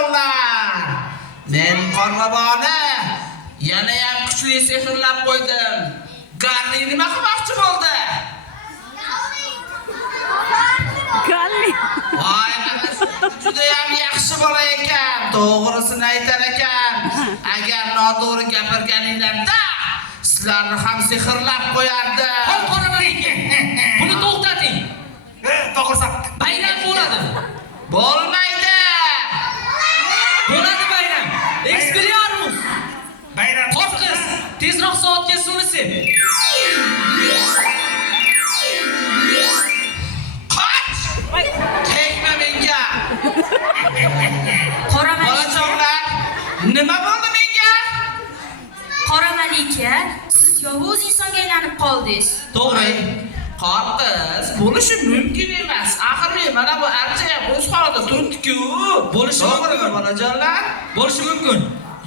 bolajonlar. Men Qorboboni yana ham kuchli sehrlab qo'ydim. Garli nima qilmoqchi bo'ldi? Galli. Voy, juda ham yaxshi bola ekan. To'g'risini aytar ekan. Agar noto'g'ri gapirganinglarda sizlarni ham sehrlab qo'yardi. Hop, qoramalika. Buni to'xtating. To'g'risi. Bayram bo'ladi. Bo'lmaydi. Bo'ladi bayram. Expelliarmus. Bayram. Qo'rqiz, tezroq soatga suvni sep. Qoch! Tegma menga. Qoramalika. Bolajonlar, nima bo'ldi menga? Qoramalika, siz yovuz insonga aylanib qoldingiz. To'g'ri. Qorqiz, bo'lishi mumkin emas. Axir men mana bu archayam o'z holida turibdi-ku. Bo'lishi To'g'rimi, mumkin. bolajonlar? Bo'lishi mumkin.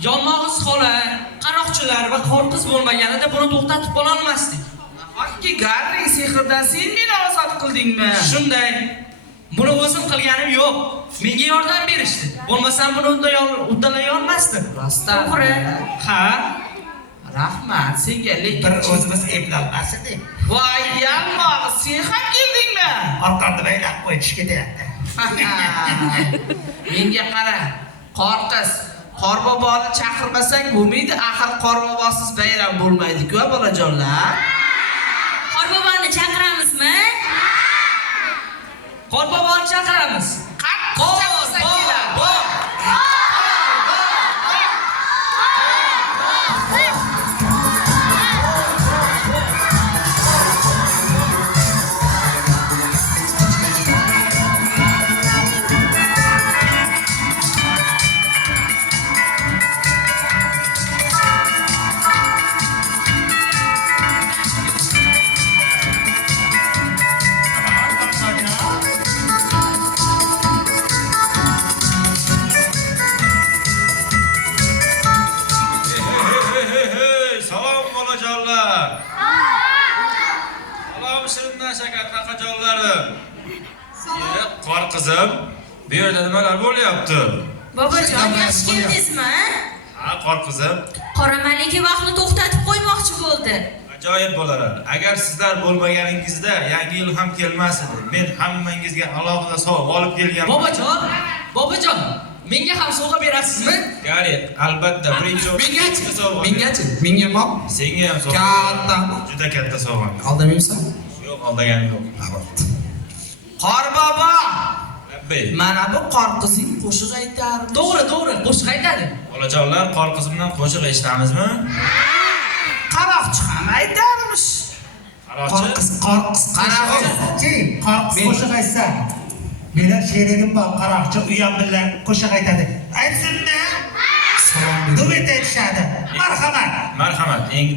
Yonmog'iz xola, qaroqchilar va qo'rqiz bo'lmaganida buni to'xtatib qola olmasdik. Nahotki Garri sehrdan sen meni ozod qildingmi? Shunday. Buni o'zim qilganim yo'q. Menga yordam berishdi. Bo'lmasam buni uddalay olmasdim. Rostdan. To'g'ri. Ha? Rahmat senga, lekin Bir o'zimiz eplolmas edik. voy, yalmog', sen ham keldingmi? Orqamda bayraq qo'yish ketyapti. Menga qara, Qorqiz, Qorboboni chaqirmasak bo'lmaydi. Axir Qorbobosiz bayram bo'lmaydi-ku, bolajonlar. Qorboboni chaqiramizmi? Qorboboni chaqiramiz. Qattiq chaqirsak keladi. Salom bolajonlar. Salom shirindan shakar qaqajonlarim. Qorqizim, bu yerda nimalar bo'lyapti? Bobojon, yaxshi keldingizmi? Ha, Qorqizim, Qoramalika vaqtni to'xtatib qo'ymoqchi bo'ldi. ajoyib bolalar. Agar sizlar bo'lmaganingizda yangi yil ham kelmas edi. Men hammangizga alohida sovg'a olib kelganman. Bobojon, menga ham sovg'a berasizmi? Gari, albatta, birinchi Mengachi? sovg'a. Mengachi? Menga ham Senga ham sovg'a. katta. Juda katta sovg'a. Aldamaysan? Yo'q, aldaganim yo'q. Qorbobo, Labbay. mana bu Qorqizning qo'shiq aytar. To'g'ri, qo'shiq aytadi. Bolajonlar, Qorqizimdan qo'shiq eshitamizmi? Qaroqchi ham aytarmish. Qaroqchi. Qaroqchi. Qorqis qo'shiq aytsa. Mening sherigim bor, qaroqchi u ham bilan qo'shiq aytadi. Aytsinmi? Salom. Duet aytishadi. Marhamat. Marhamat, eng